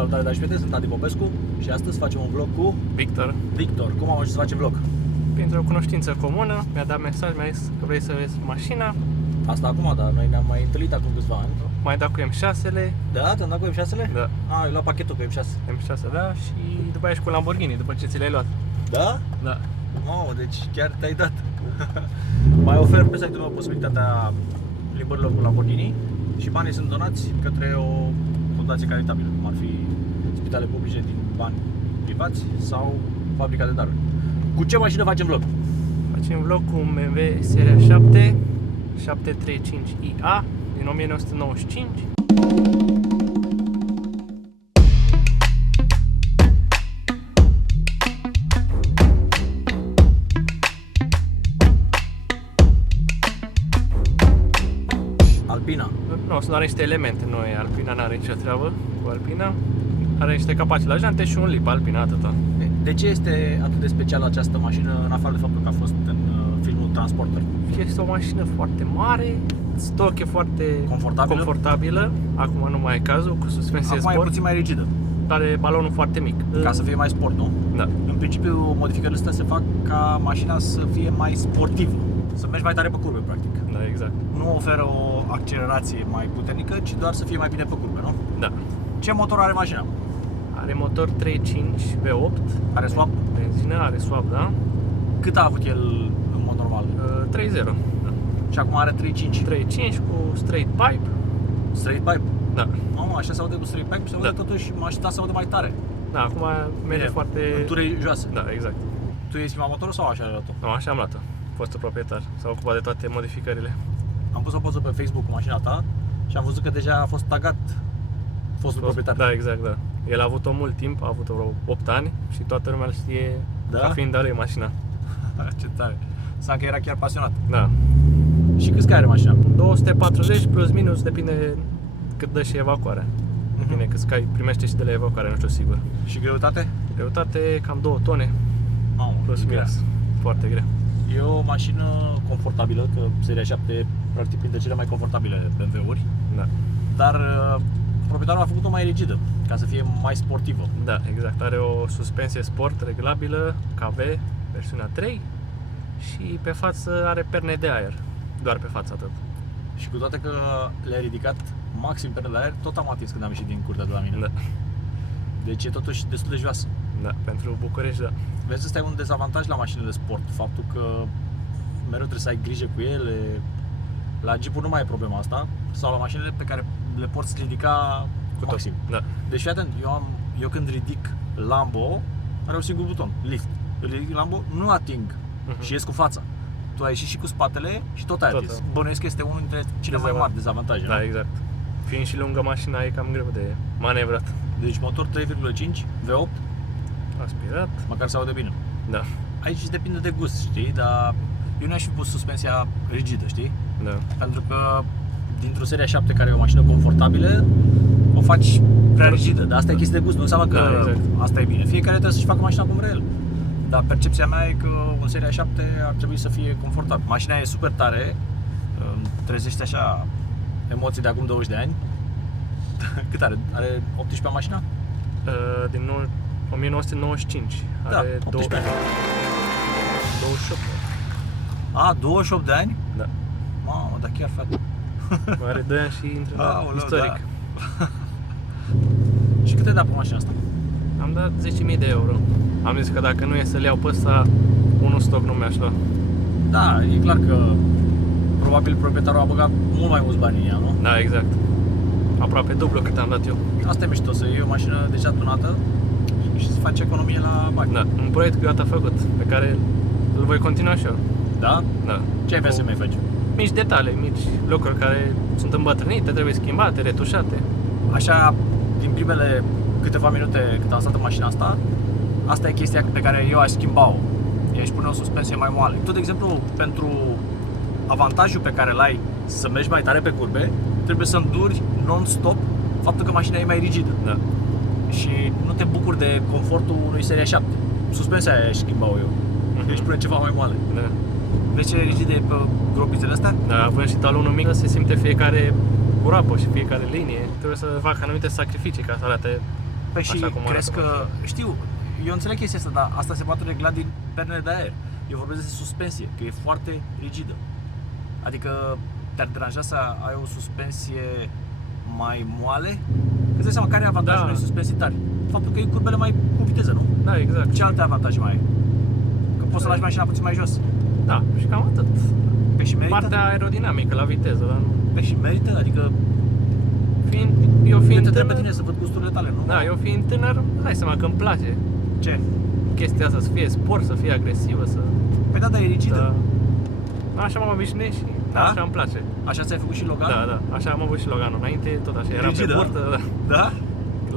Salutare, dragi prieteni, sunt Adi Popescu și astăzi facem un vlog cu Victor. Victor. Cum am ajuns să facem vlog? Printr-o cunoștință comună, mi-a dat mesaj, mi-a zis că vrei să vezi mașina. Asta acum, dar noi ne-am mai întâlnit acum câțiva ani. Mai dat cu M6-le. Da? Te-am dat cu M6-le? Da. Ai luat pachetul cu M6. M6, da, și după aia și cu Lamborghini, după ce ți le-ai luat. Da? Da. Mamă, deci chiar te-ai dat. Mai ofer pe site-ul meu posibilitatea plimbărilor cu Lamborghini și banii sunt donați către o fundație caritabilă, cum ar fi spitale publice din bani privați sau fabrica de daruri. Cu ce mașină facem vlog? Facem vlog cu un BMW seria 7 735iA din 1995. Alpina. Nu, nu are niște elemente noi, Alpina n-are nicio treabă cu Alpina. Are niște capaci la jante și un lip Alpina, atâta. De ce este atât de specială această mașină, în afară de faptul că a fost în filmul Transporter? Este o mașină foarte mare, stoc e foarte confortabilă. Acum nu mai e cazul, cu suspensie Acum sport. e puțin mai rigidă, Are balonul foarte mic. ca să fie mai sport, nu? Da. În principiu, modificările astea se fac ca mașina să fie mai sportivă, să mergi mai tare pe curbe, practic. Da, exact. Nu oferă o accelerație mai puternică, ci doar să fie mai bine pe curbe, nu? Da. Ce motor are mașina? Are motor 3.5 V8. Are swap? Benzină, are swap, da? Cât a avut el în mod normal? 3.0. Da. Și acum are 3.5. 3.5 cu straight pipe. Straight pipe? Da. Mamă, așa se aude cu straight pipe, se aude totuși, mașina se aude mai tare. Da, acum merge foarte... În ture joase. Da, exact. Tu ești prima motorul sau așa ai luat-o? Nu, așa am luat-o. Fostul proprietar. S-a ocupat de toate modificările. Am pus o poză pe Facebook cu mașina ta și am văzut că deja a fost tagat fostul proprietar. Da, exact, da. El a avut-o mult timp, a avut-o vreo 8 ani și toată lumea îl știe ca fiind a lui mașina. Ce tare. Înseamnă că era chiar pasionat. Da. Și câți cai are mașina? 240 plus minus, depinde cât dă și evacuarea. Depinde câți cai primește și de la evacuare, nu știu sigur. Și greutate? Greutate cam 2 tone, Mamă, plus minus. Foarte grea. E o mașină confortabilă, că seria 7 practic printre cele mai confortabile BMW-uri. Da. Dar proprietarul a făcut-o mai rigidă, ca să fie mai sportivă. Da, exact. Are o suspensie sport reglabilă, KV, versiunea 3 și pe față are perne de aer. Doar pe față atât. Și cu toate că le-a ridicat maxim pernele de aer, tot am atins când am ieșit din curtea de la mine. Da. Deci e totuși destul de joasă. Da, pentru București, da. Vezi, ăsta e un dezavantaj la mașinile de sport, faptul că mereu trebuie să ai grijă cu ele. La Jeep-uri nu mai e problema asta, sau la mașinile pe care le poți ridica Cu tot. maxim. Da. Deci fii atent, eu când ridic Lambo, are un singur buton, lift. Îl ridic Lambo, nu ating și ies cu fața. Tu ai ieșit și cu spatele și tot ai atins. Bănuiesc că este unul dintre cele mai mari dezavantaje. Da, nu? exact. Fiind și lungă mașina, e cam greu de manevrat. Deci motor 3,5 V8, Aspirat. măcar se aude bine. Da. Aici depinde de gust, știi, dar eu nu aș fi pus suspensia rigidă, știi? Da. Pentru că dintr-o seria 7 care e o mașină confortabilă, o faci prea rigidă, dar asta e chestie de gust, nu înseamnă că asta e bine. Fiecare trebuie să-și facă mașina cum vrea el. Dar percepția mea e că în seria 7 ar trebui să fie confortabil. Mașina e super tare, trezește așa emoții de acum 20 de ani. Cât are? Are 18 mașina? Din 1995. Da, Are 18 ani. 28. A, 28 de ani? Da. Mamă, dar chiar frate. Mai are 2 ani și intră în istoric. Da. Și cât ai dat pe mașina asta? Am dat 10.000 de euro. Am zis că dacă nu e să-l iau pe ăsta, unul stoc nu mi-aș lua. Da, e clar că probabil proprietarul a băgat mult mai mulți bani în ea, nu? Da, exact. Aproape dublu cât am dat eu. Asta e mișto, să iei o mașină deja tunată și să faci economie la bani. Da, un proiect gata făcut, pe care îl voi continua și eu. Da? Da. Ce ai vrea să mai faci? Mici detalii, mici lucruri care sunt îmbătrânite, trebuie schimbate, retușate. Așa, din primele câteva minute cât am stat în mașina asta e chestia pe care eu aș schimba-o. Eu aș pune o suspensie mai moale. Tu, de exemplu, pentru avantajul pe care îl ai să mergi mai tare pe curbe, trebuie să înduri non-stop faptul că mașina e mai rigidă. Da. Și nu te bucuri de confortul unui seria 7. Suspensia aia aș schimba-o eu. Deci pune ceva mai moale. Da. Vezi ce rigide e pe gropițele astea? Da, având și talonul mic, se simte fiecare groapă și fiecare linie. Trebuie să fac anumite sacrificii ca să arate Păi și Așa cum crezi arată că, mașina. știu, eu înțeleg chestia asta, dar asta se poate regla din pernele de aer. Eu vorbesc de suspensie, că e foarte rigidă. Adică te-ar deranja să ai o suspensie mai moale? Că îți dai seama, care e avantajul Da. unei suspensii tari? Faptul că e curbele mai cu viteză, nu? Da, exact. Ce alte avantaje mai ai? Că poți să lași mașina puțin mai jos. Da, și cam atât. Pe și merită? Partea aerodinamică la viteză, dar nu. Pe și merită? Adică Eu eu fiind te întreb pe tânăr, tine să văd gusturile tale, nu? da, eu fiind tânăr, îți dai seama că îmi place Ce? chestia asta, să fie sport, să fie agresivă, să... Păi da, dar e rigidă. Da. Așa m-am obișnuit și Da? așa îmi place. Așa ți-ai făcut și Logan? Da, da, așa am avut și Loganul înainte, tot așa, eram Rigidă? pe burtă, da. Da?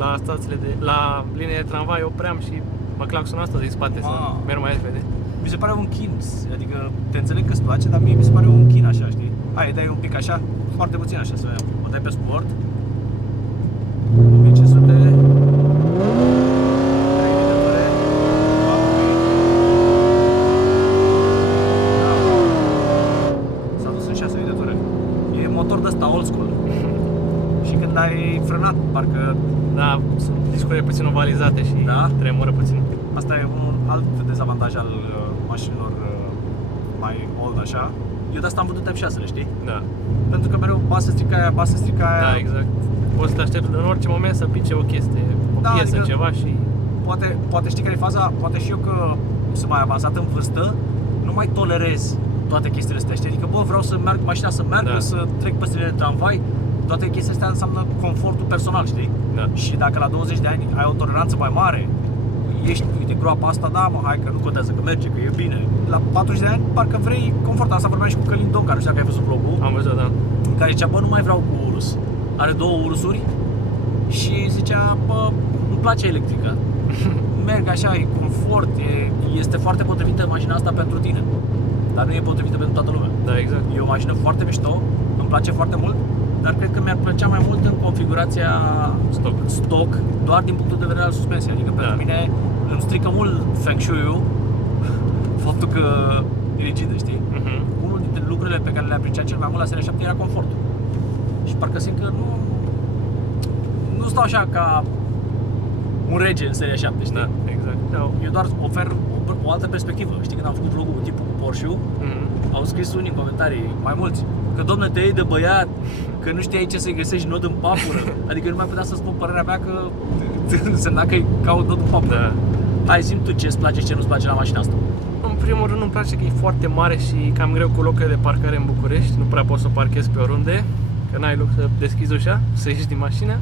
La stațiile la linie de tramvai opream și mă claxona asta din spate să Ah. merg mai repede. Mi se pare un chin, adică te înțeleg că îți place, dar mie mi se pare un chin așa, știi? Hai, dai un pic așa, foarte puțin așa să vedem. O dai pe sport. 1500. 3 litri. S-a dus în 6 litri. E motor de ăsta old school. Și când ai frânat, parcă Da, sunt discurile puțin ovalizate și Da? tremură puțin. asta e un alt dezavantaj al mașinilor mai old așa. Eu de asta am vândut F6-le, știi? Da, Pentru că mereu ba să strică aia, ba să strică aia. da, exact. Poți să te aștepți în orice moment să pice o chestie, o Da, piesă, adică- ceva și... Poate știi care e faza? Poate și eu că sunt mai avansat în vârstă, nu mai tolerez toate chestiile astea, știi? Adică, bă, vreau să merg mașina să meargă, Da. să trec pe străzile de tramvai. Toate chestiile astea înseamnă confortul personal, știi? Da. Și dacă la 20 de ani ai o toleranță mai mare, ești, uite, groapa asta, da, mă, hai că nu contează, că merge, că e bine. La 40 de ani, parcă vrei confort. Asta vorbeam și cu Călin Donca, nu știu dacă ai văzut vlogul, Am văzut, da. în care zicea, bă, nu mai vreau cu Urus. Are 2 Urusuri și zicea, bă, îmi place electrica. Merg așa, e confort, este foarte potrivită mașina asta pentru tine. Dar nu e potrivită pentru toată lumea. Da, exact. E o mașină foarte mișto, îmi place foarte mult, dar cred că mi-ar plăcea mai mult în configurația stock, doar din punctul de vedere al suspensiei. Adică pentru mine îmi strică mult feng shui-ul faptul că e rigidă, știi? Mhm. Unul dintre lucrurile pe care le apreciam cel mai mult la Seria 7 era confortul. Și parcă simt că nu stau așa ca un rege în Seria 7, știi? Da, exact. Da. Eu doar ofer o altă perspectivă. Știi, când am făcut vlogul cu tipul cu Porsche-ul, Mhm. au scris unii în comentarii, mai mulți, că domne te iei de băiat, că nu știai ce să-i găsești nod în papură. Adică nu mai putea să spun părerea mea că însemna că-i caut nod în papură. Da. Hai, zi-mi tu ce-ți place și ce nu-ți place la mașina asta. În primul rând îmi place că e foarte mare și cam greu cu locurile de parcare în București. Nu prea poți să o parchezi pe oriunde, că n-ai loc să deschizi ușa, să ieși din mașină.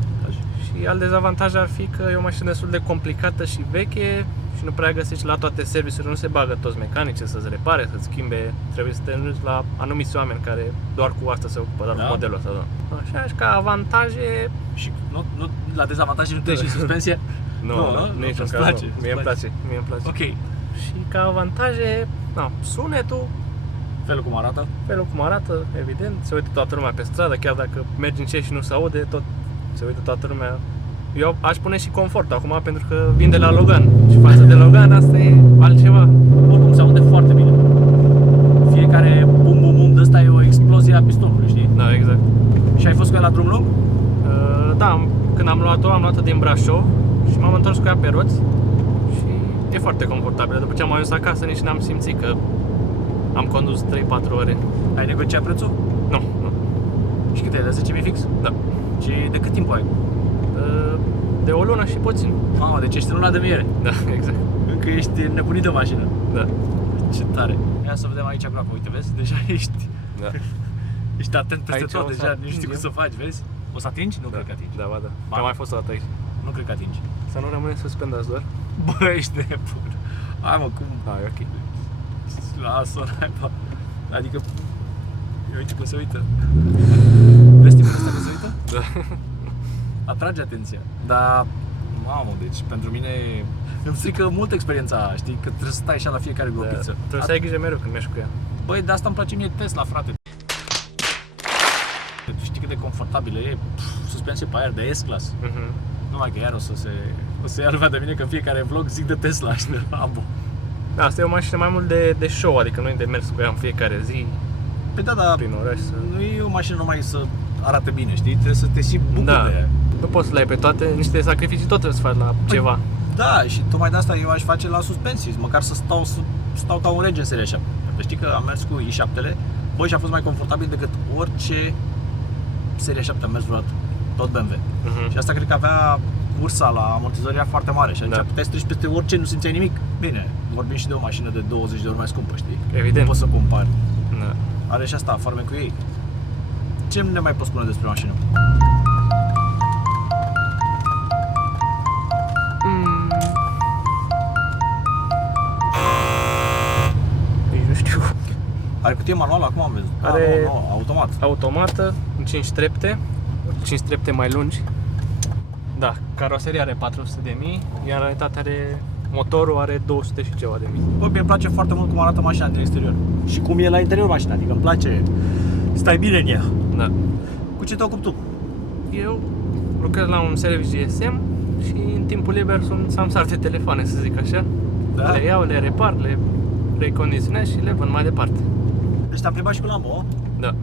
Și alt dezavantaj ar fi că e o mașină destul de complicată și veche și nu prea găsești la toate serviciurile, nu se bagă toți mecanice să-ți repare, să-ți schimbe, trebuie să te înduci la anumiți oameni care doar cu asta se ocupă, doar Da? cu modelul ăsta, da. Așa, și ca avantaje, Și nu, la dezavantaje nu te și suspensie? nu, nu, niciun îți caz, place, nu. îți Mie îmi place. place, mie îmi place. Ok. Și ca avantaje, sunetul, Felul cum arată? felul cum arată, evident, se uită toată lumea pe stradă, chiar dacă mergi încet și nu se aude, tot se uită toată lumea. Eu aș pune și confort acum pentru că vin de la Logan și față de Logan asta e altceva. Oricum se aude foarte bine. Fiecare bum bum bum de ăsta e o explozie a pistonului, știi? Da, exact. Și ai fost cu ea la drum lung? Da, când am luat-o din Brașov și m-am întors cu ea pe roți și e foarte confortabilă. După ce am ajuns acasă nici n-am simțit că am condus 3-4 ore. Ai negociat prețul? Nu. Și cât e? De 10.000 fix? Da. Și de cât timp ai? De o lună și puțin. Mamă, deci ești în luna de miere. Da, exact. Încă ești nebunit de mașină. Da. Ce tare. Ia să vedem aici groapă, uite, vezi? Deja Da. ești atent peste Aici tot, o să deja nu știi ating cum eu. să faci, vezi? O să atingi? Nu cred că atingi. Da, ba da. Ba. Am mai fost o dată aici. Nu cred că atingi. Să nu rămânem suspendați doar. Bă, ești nebun. Hai mă, cum? E ok. Lasă-o, naiba. Adică, uite cum se uită. Vezi tipul ăsta cum se uită? Da. Atrage atenția. Dar, mamă, deci pentru mine îmi strică mult experiența aia, știi? Că trebuie să stai așa la fiecare gropiță. Trebuie să ai grijă mereu când mergi cu ea. Băi, de asta îmi place mie Tesla, frate. Știi cât de confortabilă e? Suspensie pe aer de S-Class. Numai că iar o să ia lumea de mine că în fiecare vlog zic de Tesla și de Lambo. Da, asta e o mașină mai mult de show, adică nu e de mers cu ea în fiecare zi Păi da, dar prin oraș să... nu e o mașină numai să arate bine, știi? Trebuie să te și bucuri Da. de ea. Nu poți să le ai pe toate, niște sacrificii tot trebuie să faci la ceva. Da, și tocmai de asta eu aș face la suspensii, măcar să stau ca un rege în seria 7. Că știi că am mers cu i7-le, băi, și a fost mai confortabil decât orice seria 7 am mers vreodată, tot BMW. Și asta cred că avea cursa la amortizări era foarte mare și atunci puteai să treci peste orice, nu simțeai nimic. Bine, vorbim și de o mașină de 20 de ori mai scumpă, știi? Evident. Nu poți să compari. Da. Are și asta, farmecul ei. Ce ne mai poți spune despre mașină? Nu știu. Are cutie manuală acum am văzut? Are nu, automat. Automată, în 5 trepte, 5 trepte mai lungi. Da, caroseria are 400.000, iar în realitate are motorul are 200 și ceva de mii. Bă, mie îmi place foarte mult cum arată mașina din exterior. Și cum e la interior mașina, adică îmi place. Stai bine în ea. Da. Cu ce te ocupi tu? Eu lucrez la un serviciu GSM și în timpul liber sunt samsar de telefoane, să zic așa. Da? Le iau, le repar, le recondiționez și le vând mai departe. Deci te-am plimbat și cu Lambo, o? Da.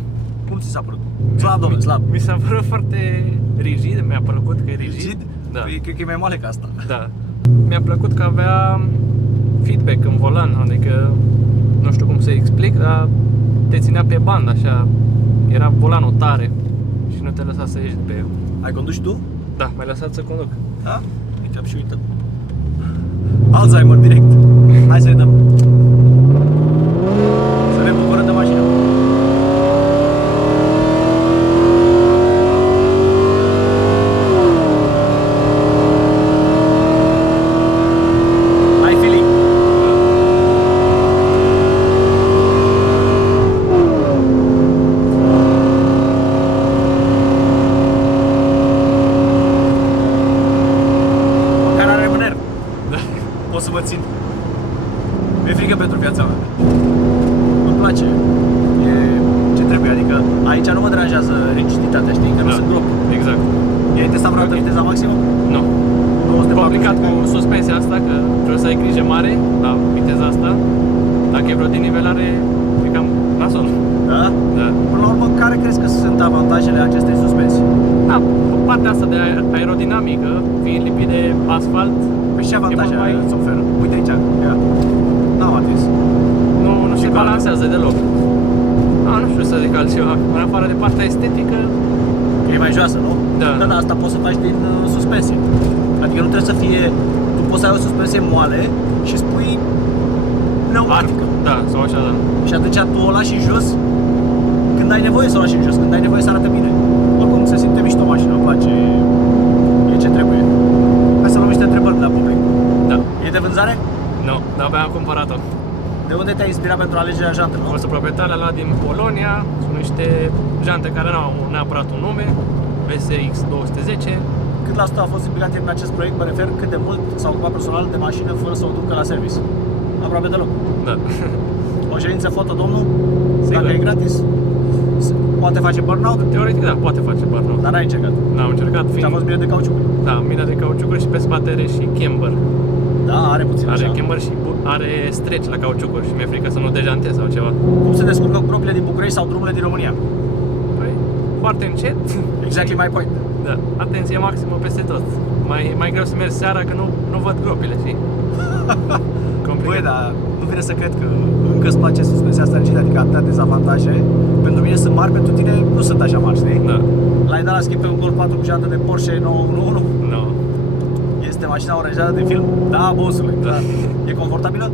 Cum ți s-a părut? Slab, domnule, slab. Mi s-a părut foarte rigid, mi-a plăcut că e rigid. Rigid? Da. Păi, cred că e mai moale ca asta. Da. Mi-a plăcut că avea feedback în volan, adică nu știu cum să explic, dar te ținea pe bandă așa. Era volanul tare și nu te lăsa să ieși de pe el. Ai condus și tu? Da, m-ai lăsat să conduc. Da? Uite, am și uitat. Alzheimer direct. Hai să-i dăm. Să ne bucurăm de mașină. Ai feeling. Care are mâner. Da. Pot să mă țin. Mi-e frică pentru viața mea. Îmi place. E ce trebuie, adică aici nu mă deranjează rigiditatea, știi? Că nu sunt gropi. Exact. E testat vreodată viteza maximă? Nu. 240. Complicat cu suspensia asta, că trebuie să ai grijă mare la viteza asta. Dacă e vreo denivelare, e cam nasol. Da? Da. Până la urmă, care crezi că sunt avantajele acestei suspensii? Da, partea asta de aerodinamică, fiind lipit de asfalt, Păi ce avantaje E mult mai- îți oferă? Uite aici, ia. N-am atins. nu se calcă. balansează deloc. Nu știu să zic altceva. În afară de partea estetică, E mai joasă, nu? Da. Da, asta poți să faci din suspensie. Adică nu trebuie să fie... Tu poți să ai o suspensie moale și spui pneumatică. da, sau așa, da. Și atunci tu o lași în jos când ai nevoie să o lași în jos, când ai nevoie să arate bine. Oricum, se simte mișto mașina, îmi place, e ce trebuie. Hai să luăm niște întrebări de la public. Da. E de vânzare? Nu, dar abia am cumpărat-o. De unde te-ai inspirat pentru alegerea jantelor? O să proprietarul ăla din Polonia, sunt niște jante care nu au neapărat un nume, VSX 210. Cât la sută a fost implicat în acest proiect? Mă refer cât de mult s-a ocupat personal de mașină fără să o ducă la service. Aproape deloc. Da. O ședință foto, domnul? Sigur. Dacă e gratis? Poate face burnout? Teoretic, da, poate face burnout. Dar n-ai încercat. N-am încercat, Și a fiind... fost bine de cauciuc. Da, mina de cauciucuri și pe spate are și camber. Da, are puțin Are așa. camber și are stretch la cauciucuri și mi-e frică să nu dejantez sau ceva. Cum se descurcă gropile din București sau drumurile din România? Păi, foarte încet. Exactly my point. Da, atenție maximă peste tot. Mai greu să mergi seara că nu văd gropile, știi? Complicat. Băi, dar nu vine să cred că încă îți place suspensia asta rigidă, adică atâtea dezavantaje. Pentru mine sunt mari, pentru tine nu sunt așa mari, știi? Da. L-ai dat la schimb pe un Golf 4 cu jantă de Porsche 911? No. Este mașina oranjată de film? Da, bossule, Da. E confortabilă?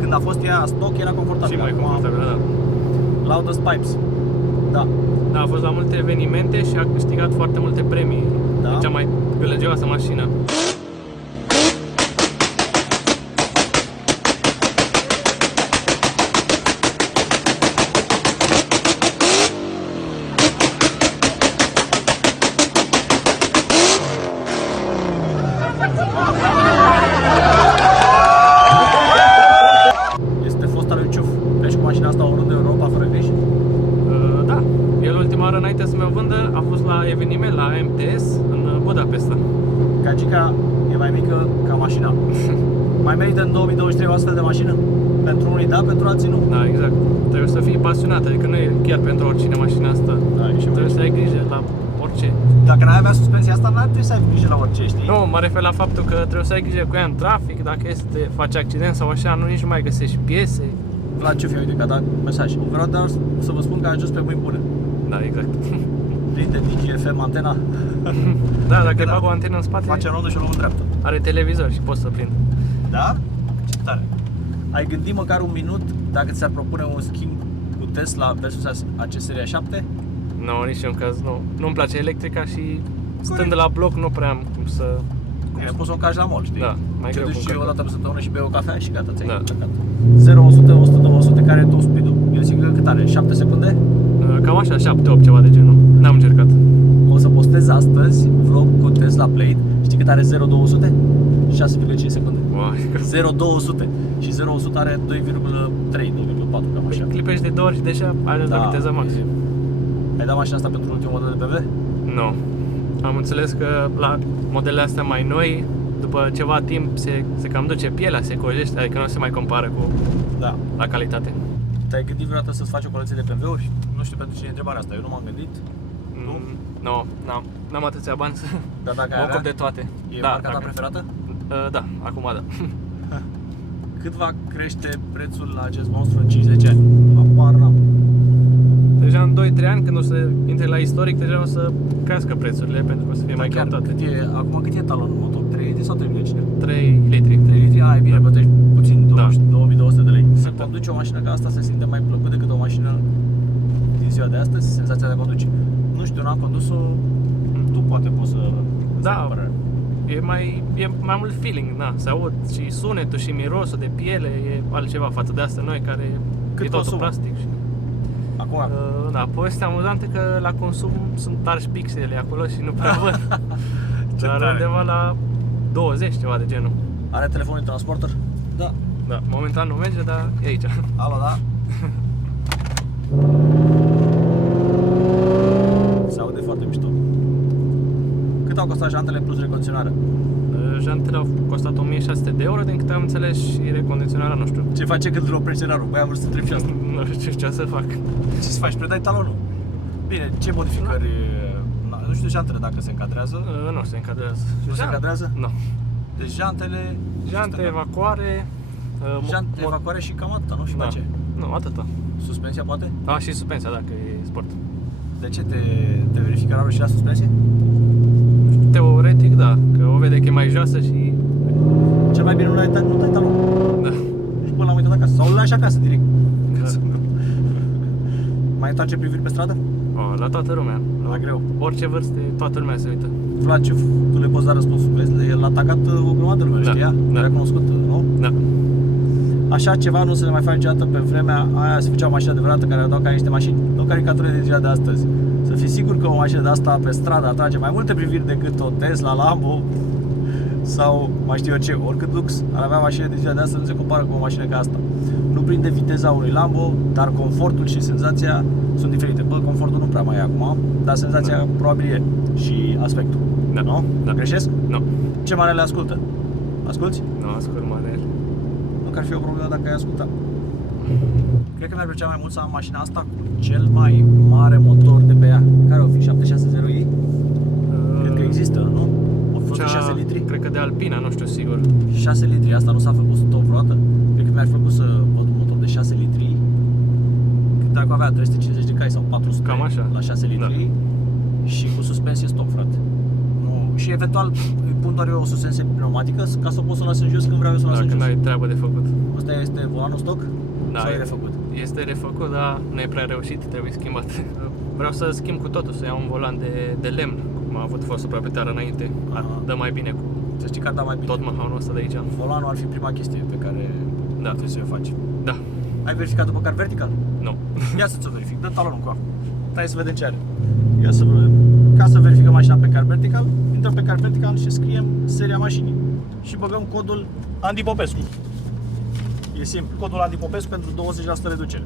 Când a fost ea stock era confortabilă. Și mai Acum, confortabil, da. Loudest Pipes. Da. Da, a fost la multe evenimente și a câștigat foarte multe premii. Da? E cea mai gălăgioasă mașină. Este fosta lui Ciuf. Pleci cu mașina asta oriunde în Europa fără griji? Da, el ultima oară înainte să mi-o vândă a fost la eveniment la MTS în Budapesta. Gagica e mai mică ca mașina. Mai merită în 2023 o astfel de mașină? Pentru unii da, pentru alții nu. Da, exact. Trebuie să fii pasionat, adică nu e chiar pentru oricine mașina asta. Da, e și Trebuie să ai grijă la orice. orice. Dacă n-ai avea suspensia asta, n-ar trebui să ai grijă la orice, știi? Nu, mă refer la faptul că trebuie să ai grijă cu ea în trafic, dacă este faci accident sau așa, nici nu mai găsești piese. Vlad Ciufi, uite, că a dat mesaj. Vreau doar să vă spun că a ajuns pe mâini bune. Da, exact. Prinde DGFM antena, Da, dacă îi bag o antenă în spate, face rondul și o luăm în dreapta. are televizor și poți să prind. Da? Ce tare. Ai gândit măcar un minut dacă ți-ar propune un schimb cu Tesla versus AC Seria 7? Nu, nici în caz nu. Nu-mi place electrica și stând Corect. la bloc nu prea am cum să... Bine, poți să o cași la mall, știi? Da, mai Te greu duci cu o dată pe săptămână și bei o cafea și gata, ți-ai Da. plecat. 0-100, 100-200, care e top speed-ul? Eu zic că cât are? 7 secunde? Cam așa, 7-8 ceva de genul. N-am încercat. O să postez astăzi vlog cu Tesla Plate. Știi cât are 0-200? 6,5 secunde. Wow. 0-200 și 0-100 are 2,3, 2,4, cam așa. Clipești de 2 ori și deja ai ajuns la viteză maxim. Ai dat mașina asta pentru ultimul model de BMW? Nu. Am înțeles că la modelele astea mai noi, după ceva timp se cam duce pielea, se cojește, adică nu se mai compară cu Da. la calitate. Te-ai gândit vreodată să-ți faci o colecție de BMW-uri? Nu știu pentru cine e întrebarea asta, eu nu m-am gândit. Nu, n-am atâția bani să Dar dacă mă ai ocup avea, de toate. e Da, marca ta dacă- preferată? Da, acum da. Cât va crește prețul la acest monstru în 5-10 ani? Apar n-am. Deja în 2-3 ani, când o să intre la istoric, deja o să crească prețurile pentru că o să fie mai Chiar, căutate. acum cât e talonul motor? 3 litri sau 3 litri? 3 litri. 3 litri? E bine, plătești puțin, Da. 2200 de lei. Să Da. conduci o mașină ca asta se simte mai plăcut decât o mașină din ziua de astăzi, senzația de a conduce. Nu știu, eu n-am condus-o, tu poate poți să Da. îți ai părerea. E mai mult feeling, na, se aud și sunetul și mirosul de piele, e altceva față de astea noi care Cât e totul consumă? plastic. Și, Acum, da, povestea amuzantă că la consum sunt arși pixele acolo și nu prea văd. Ce Dar tare. undeva la 20, ceva de genul. are telefonul de transporter? Da. Da, momentan nu merge, dar e aici. Alo, da? Se aude foarte mișto. Cât au costat jantele plus recondiționare? Jantele au costat 1600 de euro, din câte am înțeles, și recondiționarea, nu știu. Ce face când îl oprește rarul? Băi, am vrut să întreb și asta. Nu știu ce să fac. Ce să faci? Predai talonul. Bine, ce modificări? Nu știu jantele dacă se încadrează. Nu se încadrează. Nu se încadrează? Nu. Deci jantele... Jante, evacuare... Jante, evacuare și cam atâta, nu? Și Da. face. Nu, atâta. Suspensia poate? Și suspensia, dacă e sport. De ce te verifică rarul și la suspensie? Teoretic, da, că o vede că e mai joasă și... Cel mai bine nu dai talonul. Da. Și până l-am uitat acasă. Sau îl lași acasă direct. Da. Mai întoarce priviri pe stradă? La toată lumea. La greu. Orice vârstă, toată lumea se uită. Vlad, ce tu le poți da răspunsul? Vezi, el a tagat o grămadă de lume, Da, știa? da. Era cunoscut, nu? Da. Așa ceva nu se le mai face niciodată pe vremea aia, se făcea o mașină adevărată care arătau ca niște mașini, nu caricaturile de ziua de astăzi. Să fii sigur că o mașină de asta pe stradă atrage mai multe priviri decât o Tesla, Lambo sau mai știu eu ce, oricât lux ar avea mașină de ziua de astăzi, nu se compară cu o mașină ca asta. Nu prinde viteza unui Lambo, dar confortul și senzația sunt diferite. Bă, confortul nu prea mai e acum, dar senzația probabil e și aspectul. Da. Nu? Da. Greșesc? Nu. Ce manele ascultă? Asculți? Nu ascult manele. Nu că ar fi o problemă dacă ai asculta. Cred că mi-ar plăcea mai mult să am mașina asta cu cel mai mare motor de pe ea. Care o fi? 760i? Cred că există, nu? O fost de 6 litri? Cred că de Alpina, nu știu sigur. 6 litri, asta nu s-a făcut tot vreodată. Cred că mi-ar făcut să văd un motor de 6 litri. Dacă avea 350 de cai sau 400 Cam așa. la 6 litri și cu suspensie stop, frate. Nu. Și eventual îi pun doar eu o suspensie pneumatică ca să pot să o las în jos când vreau eu să o las în Dacă jos. n-ai treabă de făcut. Asta este volanul stock? Da, Sau e refăcut? Este refăcut, dar nu e prea reușit, trebuie schimbat. Vreau să schimb cu totul, să iau un volan de lemn, cum a avut fost suprapeteară înainte. Dă mai bine cu Să știi că ar da mai bine. tot mahaunul ăsta de aici. Volanul ar fi prima chestie pe care trebuie să o faci. Da. Ai verificat după car vertical? Nu. Ia să-ți o verific, dă talonul cu Hai să vedem ce are. Ia să vedem. Ca să verificăm mașina pe car vertical, intrăm pe car vertical și scriem seria mașinii. Și băgăm codul Andy Popescu. E simplu, codul Andy Popescu pentru 20% reducere.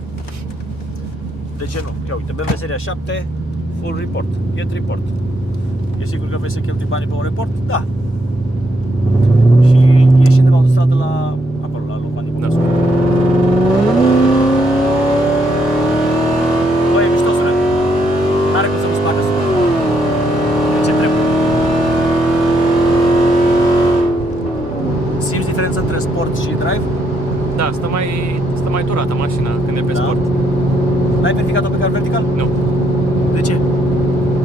De ce nu? Ia uite, BMW seria 7, full report, get report. E sigur că vrei să cheltui banii pe un report? Da. Și ieșim de pe autostradă la acolo, la locul Andy Popescu. Băi, e mișto sunet. N-are cum să nu-ți placă sunetul. diferență între sport și drive? Da, stă mai durată mașina când e pe Da. sport. N-ai verificat-o pe car vertical? Nu. De ce?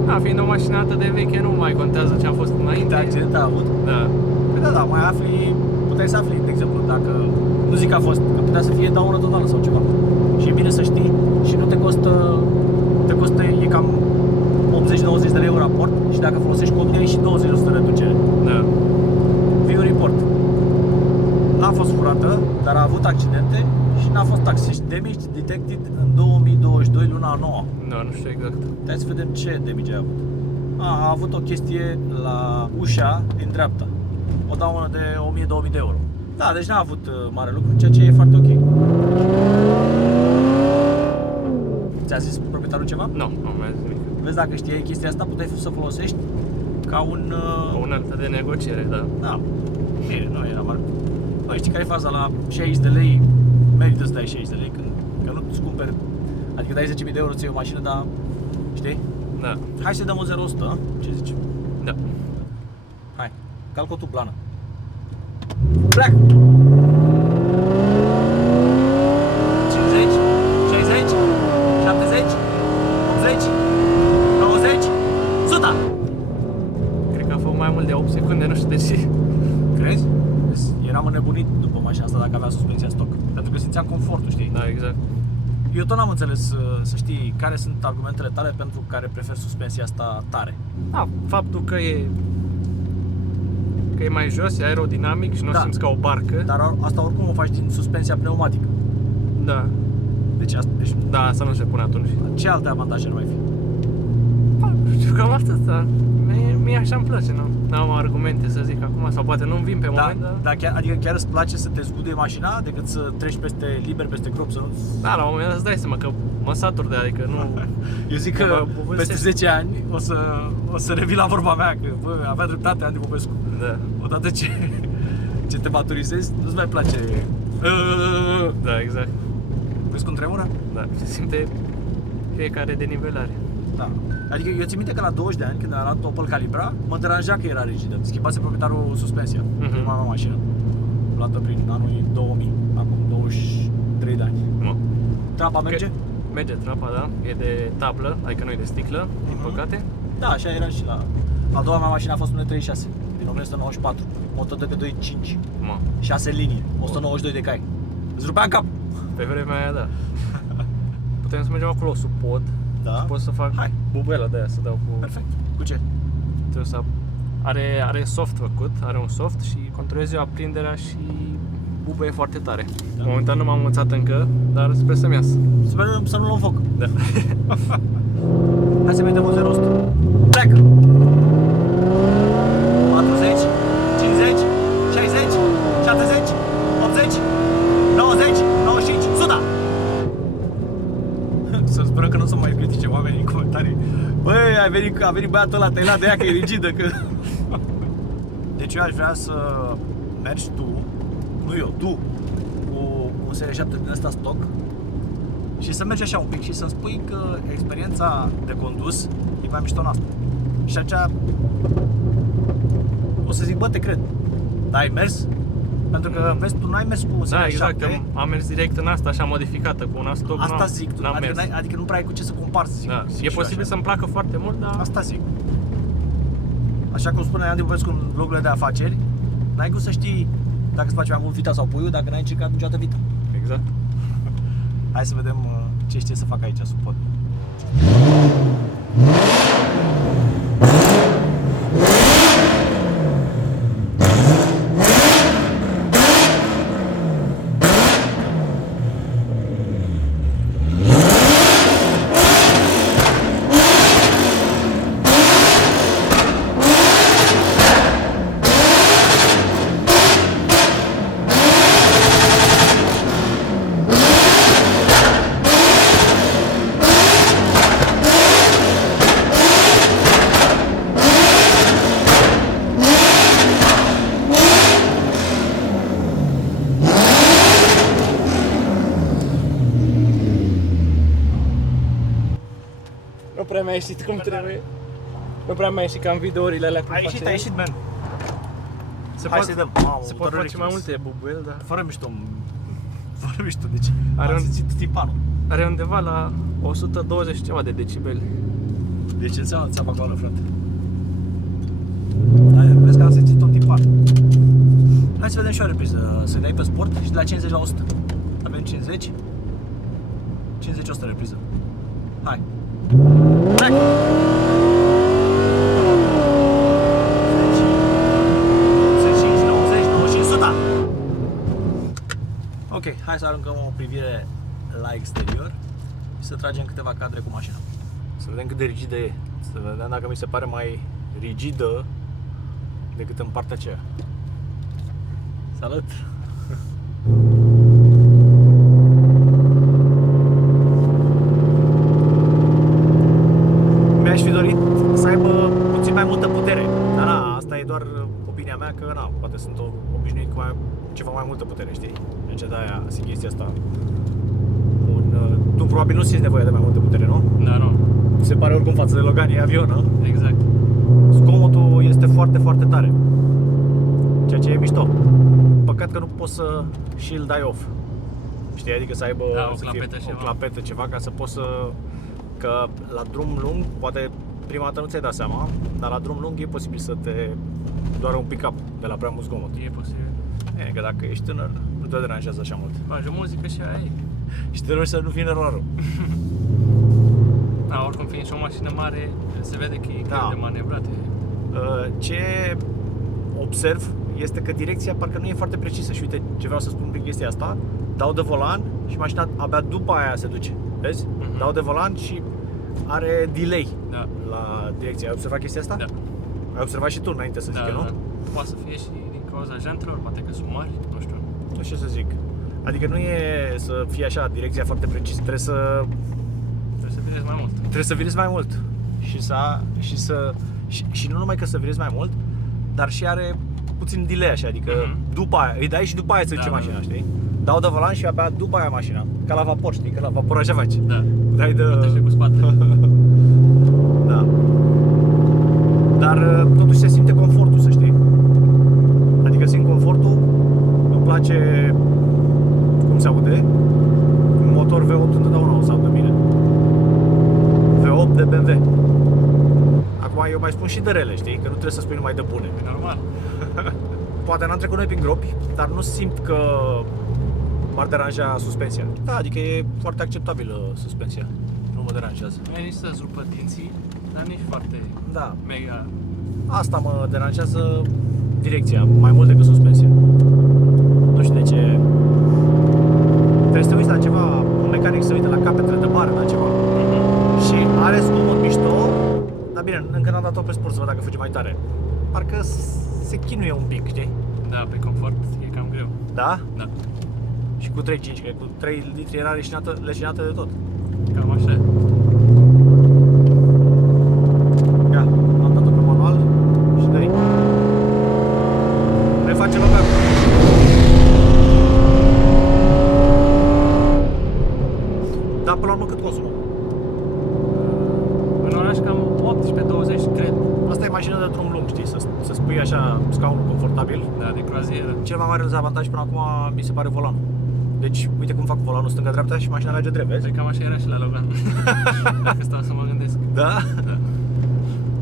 Da, fiind o mașină atât de veche, nu mai contează ce a fost înainte. De accident a avut? Da. Păi da, mai afli, puteai să afli, de exemplu, dacă, nu zic că a fost, că putea să fie daună totală sau ceva. Și e bine să știi și nu te costă, e cam 80-90 de lei un raport și dacă folosești codul, ai și 20% reducere. Da. View report. N-a fost furată, dar a avut accidente și n-a fost taxe. Și damage detected în 2022, luna 9. Da, nu știu exact. Hai să vedem ce damage a avut. A avut o chestie la ușa din dreapta. O daună de 1000-2000 de euro. Da, deci n-a avut mare lucru, ceea ce e foarte ok. Ți-a zis proprietarul ceva? Nu mi-a zis nimic. Vezi, dacă știai chestia asta, puteai să folosești ca un... O unealtă de negociere, da. Da, bine, nu era mare. Băi, știi care e faza? La 60 de lei merită să dai 60 de lei că nu-ți cumperi. Adică dai 10.000 de euro, ți iei o mașină, dar știi? Da. Hai să dăm o 0-100, ce zici? Da. Hai, calcă tu plană. Pleacă! 50, 60, 70, 80, 90, 100! Cred că a fost mai mult de 8 secunde, nu știu de ce. Crezi? Eram înnebunit după mașina asta dacă avea suspensia stock. Pentru că simțeam confortul, știi? Da, exact. Eu tot n-am înțeles, să știi, care sunt argumentele tale pentru care preferi suspensia asta tare. Da, faptul că e mai jos, e aerodinamic și nu Da. simți ca o barcă. Dar asta oricum o faci din suspensia pneumatică. Da. Deci Da, asta nu se pune atunci. ce alte avantaje nu mai fi? Știu cam atâta. Mie așa îmi place, nu? N-am argumente să zic acum, sau poate nu-mi vin pe moment, dar... Adică chiar îți place să te zguduie mașina decât să treci liber peste crop, să nu... Da, la un moment dat îți dai seama că mă satur de, adică nu... Eu zic Mă că povestesc. peste 10 ani o să revin la vorba mea, că bă, avea dreptate Andy Popescu. Da. Odată ce te maturizezi, nu-ți mai place... Da, exact. Vezi cum tremură? Da, se simte fiecare denivelare. Da. Adică eu țin minte că la 20 de ani, când am luat Opel Calibra, mă deranja că era rigidă. Schimbase proprietarul suspensia. Prima mea mașină. Luată prin anul 2000, acum 23 de ani. Mă. Trapa merge? Merge trapa, da. E de tablă, adică nu e de sticlă, din păcate. Da, așa era și la... A doua mea mașină a fost un 1.36 din 1994. Motor de 2.5, Mă. 6 linii, 192 de cai. Îți rupea în cap. Pe vremea aia, da. Putem să mergem acolo sub pod. Da. Și pot să fac Hai. bubela de aia, să dau cu... Perfect. Cu ce? Trebuie să... Are soft făcut, are un soft și controlez eu aprinderea și bubuie foarte tare. Da. Momentan nu m-am învățat încă, dar sper să-mi iasă. Sper să nu luăm foc. Da. Hai să vedem un 0-100. Pleacă! 40, 50, 60, 70, 80, 90, 95, 100! Să sperăm că nu o să mai critique oamenii în comentarii. Băi, a venit băiatul ăla, te-ai luat de ea că e rigidă, că... Deci eu aș vrea să mergi tu, nu eu, tu, cu un Serie 7 din ăsta stock și să mergi așa un pic și să-mi spui că experiența de condus e mai mișto în asta. Și atunci o să zic, bă, te cred, dar ai mers? Pentru că, vezi, tu n-ai mers cu un Serie Da, exact, 7. am mers direct în asta, așa modificată, cu una stock. Asta zic, tu, n-am mers. adică nu prea ai cu ce să compari, zic. Da. zic E și eu posibil așa. să-mi placă foarte mult, dar... Asta zic. Așa cum spune Andy Popescu în locurile de afaceri, n-ai cum să știi dacă îți faci mai mult Vita sau puiul dacă n-ai încercat niciodată Vita. Exact. Hai să vedem ce știe să facă aici sub pod. Nu prea mi-a ieșit cum trebuie. Nu prea mi-a ieșit ca în videourile alea cum A ieșit, face. a ieșit, man. Hai să-i dăm. Mamă, se pot motorul face mai ridiculous. multe bubuiel, dar Fără mișto. Fără mișto, deci Are am un- simțit tipanul. are undeva la 120 ceva de decibeli. Deci înseamnă țeapa goală, frate. Hai, vezi că am simțit tot tipan. Hai să vedem și o repriză, să dai pe sport și de la 50 la 100. Avem 50. 50-100 repriză. Hai. Pleacă! 85, 90, 95, 100. Ok, hai să aruncăm o privire la exterior și să tragem câteva cadre cu mașina. Să vedem cât de rigidă e. Să vedem dacă mi se pare mai rigidă decât în partea aceea. Salut! Mi-aș fi dorit să aibă puțin mai multă putere. Dar na, asta e doar opinia mea, că na, poate sunt obișnuit cu ceva mai multă putere, știi? Deci de-aia simt chestia asta. Tu probabil nu simți nevoie de mai multă putere, nu? Da, nu. Se pare oricum față de Logan, e avion, nu? Exact. Zgomotul este foarte, foarte tare. Ceea ce e mișto. Păcat că nu poți să și îl dai off. Știi, adică să aibă Da, o să fie clapetă o ceva. clapetă, ceva, ca să poți să... Că la drum lung, poate prima dată nu ți-ai dat seama, dar la drum lung e posibil să te doară un pick-up de la prea mult zgomot. E posibil. E, că dacă ești tânăr, nu te deranjează așa mult. Bagi o muzică și aia e. Și te rogi să nu vină rarul. Da, oricum fiind și o mașină mare, se vede că e Da. greu de manevrat. Ce observ este că direcția parcă nu e foarte precisă și uite ce vreau să spun prin chestia asta, dau de volan și mașina abia după aia se duce, vezi? Mhm. Dau de volan și are delay Da. la direcție. Ai observat chestia asta? Da. Ai observat și tu înainte să zic Da, eu, nu? da. Poate să fie și din cauza jantelor, poate că sunt mari, nu știu. Nu știu ce să zic. Adică nu e să fie așa, direcția foarte precisă, Trebuie să vinezi mai mult. trebuie să virezi mai mult și nu numai că să virezi mai mult, dar și are puțin delay așa, adică Mhm. după aia, îi dai și după aia se duce Da, da, mașina, da. știi? Dau de volan și abia după aia mașina, ca la vapor, știi? Că la vapor așa faci. Da. Dai de... Plătește cu spatele. Da. Dar totuși se simte confortul, să știi. Adică simt confortul, îmi place cum se aude. Un motor V8 întotdeauna o să audă bine. V8 de BMW. Acum eu mai spun și de rele, știi? Că nu trebuie să spui numai de bune. E normal. Poate n-am trecut noi prin gropi, dar nu simt că m-ar deranja suspensia. Da, adică e foarte acceptabilă suspensia. Nu mă deranjează. Nu e nici să-ți rupă dinții, dar nici foarte Da, mega. asta mă deranjează direcția, mai mult decât suspensia. Nu știu de ce. Trebuie să te uiți la ceva, un mecanic să uite la capetele de bară, la ceva. Și are zgomot mișto, dar bine, încă n-am dat-o pe sport să văd dacă fuge mai tare. Parcă se chinuie un pic, știi? Da, pe confort e cam greu. Da? Da, Și cu 3.5, că cu 3 litri era leșinată de tot. cam așa. Ia, am dat-o pe manual și dă-i. Reface Logan. Dar până la urmă cât consumă? În oraș cam 18-20, cred. Asta e mașină de drum lung, știi, să spui așa scaunul confortabil. Da, de croazieră. Cel mai mare dezavantaj până acum mi se pare volanul. Deci, uite cum fac cu volanul stânga-dreapta și mașina merge drept, vezi? Cred că cam așa era și la Logan. Dacă stau să mă gândesc. Da? Da.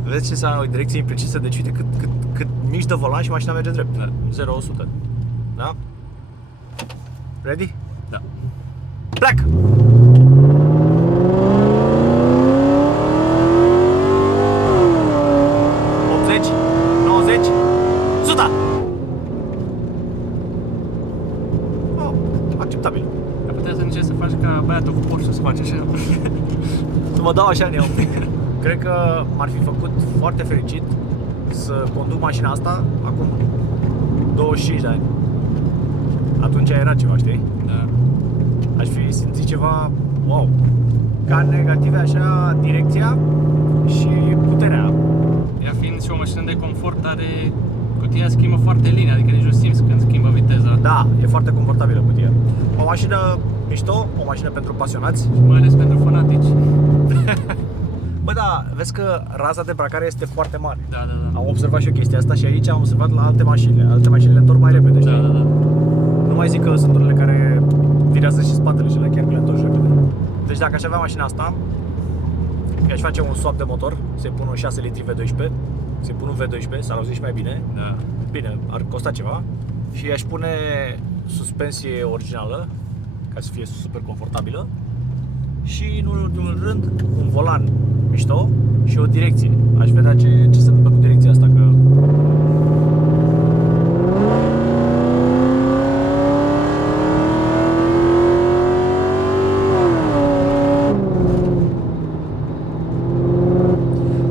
Vezi ce înseamnă o direcție imprecisă? Deci uite cât mici de volan și mașina merge drept. Da. 0-100. Da? Ready? Da. Pleacă! Acceptabil. Ar putea să încerci să faci ca băiatul cu Porsche să faci așa. Să mă dau așa în ea un pic. Cred că m-ar fi făcut foarte fericit să conduc mașina asta acum 25 de ani. Atunci era ceva, știi? Da. Aș fi simțit ceva, wow. Ca negative așa, direcția și puterea. Ea fiind și o mașină de confort, are cutia schimbă foarte linie, adică nici nu simți când schimbă viteza. Da, e foarte confortabilă cutia. O mașină mișto, o mașină pentru pasionați. Și mai ales pentru fanatici. Bă, da, vezi că raza de bracare este foarte mare. Da, da, da. Am observat și eu chestia asta și aici am observat la alte mașini. Alte mașini le întorc mai repede, știi? Da, da, da. Nu mai zic că sunt unele care virează și spatele și le chiar le întorci repede. Deci dacă aș avea mașina asta, i-aș face un swap de motor, să-i pun un 6 litri V12, să-i pun un V12, să-l auziți mai bine. Da. Bine, ar costa ceva. Și i-aș pune suspensie originală, ca să fie super confortabilă. Și în ultimul rând, un volan mișto și o direcție. Aș vedea ce se întâmplă cu direcția asta, că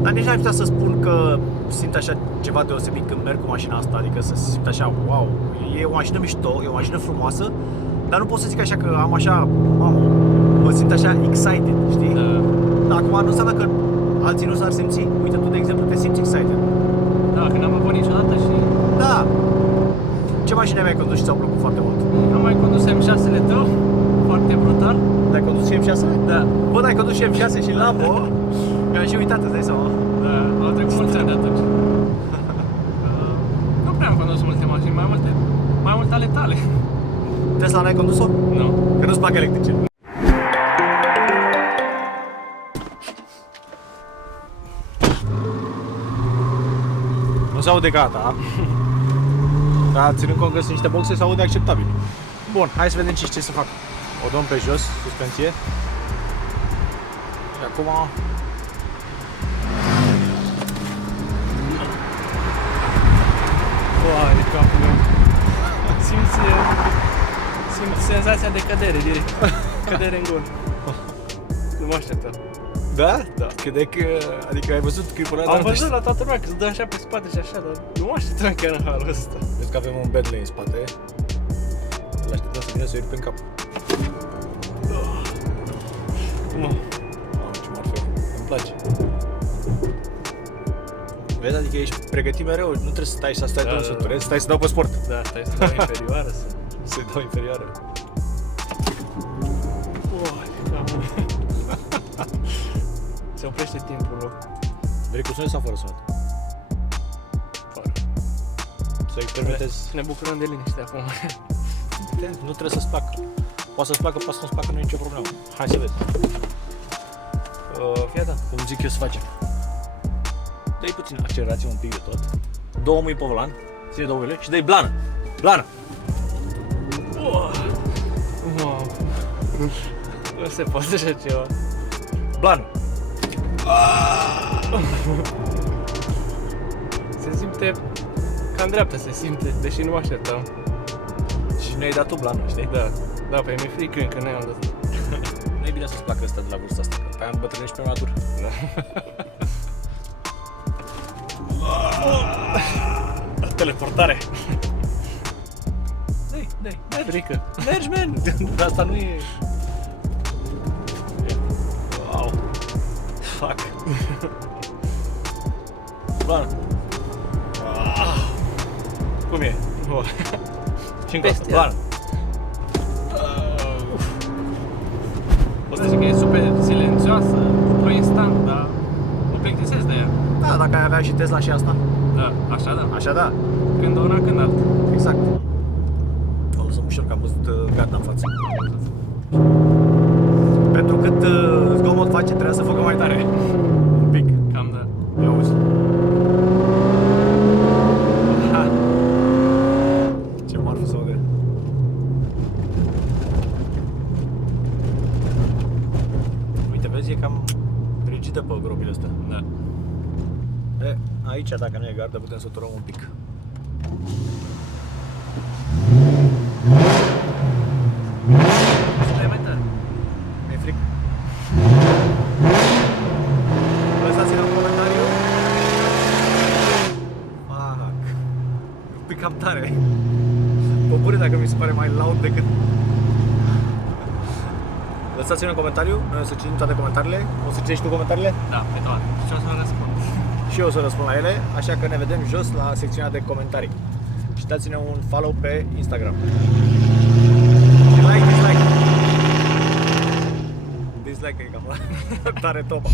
dar nici n-aș putea să spun că simt așa ceva deosebit când merg cu mașina asta, adică să simt așa, wow, e o mașină mișto, e o mașină frumoasă, dar nu pot să zic așa că am așa, mamă, mă simt așa excited, știi? Da. Acum nu înseamnă că alții nu s-ar simți. Uite, tu, de exemplu, te simți excited. Da, că n-am avut niciodată și Da! Ce mașini ai mai condus și ți-au plăcut foarte mult? am mai condus M6-le tău, foarte brutal. Ai condus și M6? Da. Bă, ai condus și M6 și Lambo? Mi-am și uitat, îți dai seama. Da, au trecut mulți ani de atunci. Nu prea am condus multe mașini, mai multe ale tale. Tesla n-ai condus-o? Nu. Că nu-ți plac electrice. Nu se aude gata. Dar ținând cont că sunt niște boxe, se aude acceptabil. Bun, hai să vedem ce să fac. O dăm pe jos, suspensie. Și acum Uai, de capul meu. Simți senzația de cădere direct. Cădere în gol. Nu mă așteptam. da? Da. Cât că, adică ai văzut că până Am văzut la toată lumea că se dă așa pe spate și așa, dar nu mă așteptam chiar în halul ăsta. Vezi că avem un Bentley în spate. Îl așteptăm să vină să urc în cap. Mă. Mamă, ce marfă. Îmi place. Vezi, adică ești pregătit mereu, nu trebuie să stai și să stai Da, să da, turezi, stai să dau pe sport. Da, stai să dau inferioară să... Să-i dau inferioară. Uai, de capul meu. Se oprește timpul loc. Vrei cu sunet sau fără sunet? Fără. Să experimentezi. Să ne bucurăm de liniște acum. Nu trebuie să-ți placă. Poate să-ți placă, poate să nu-ți placă, nu e nicio problemă. Hai să vezi. Fii atent, cum zic eu să facem. Dă-i puțin accelerație, un pic de tot. Două mâini pe volan, ține două mâinile și dă-i blană. Blană! Wow. Nu se poate așa ceva. Blană! Se simte ca în dreapta se simte, deși nu mă așteptam. Și nu ai dat tu blană, știi? Da, da, pe mi-e frică încă n-am dat. Nu e bine să-ți placă ăsta de la vârsta asta, că pe aia îmbătrânești prematur. Da. Teleportare! Dai, Frică. mergi, man! Dar asta nu e... Wow! Fuck! Blană! Cum e? Și încă o dată, Bestia. blană! Poți să zic că e super silențioasă, cuplu instant, dar nu plictisesc de ea. Da, dacă ai avea și Tesla și asta. Da, așa da. Așa da, Când una, când alta. exact. O lăsăm ușor că am văzut gata în față. Pentru cât zgomot face, trebuie să facă mai tare. Un pic. Cam da. Ia auzi. Ha. Ce marfă să aude. Uite, vezi, e cam rigidă pe gropile astea. Da. E, aici, dacă nu e gardă, putem să o turăm un pic. Stai mai tare. Mi-e frică. Lăsați-ne un comentariu. Fuck. Un pic cam tare. Mă bune dacă mi se pare mai loud decât... Lăsați-ne un comentariu, noi o să citim toate comentariile. O să citești tu comentariile? Da, pe toate. Și o să răspund. Și eu o să răspund la ele, așa că ne vedem jos la secțiunea de comentarii. Și dați-ne un follow pe Instagram. Like, dislike. Dislike e cam tare topa.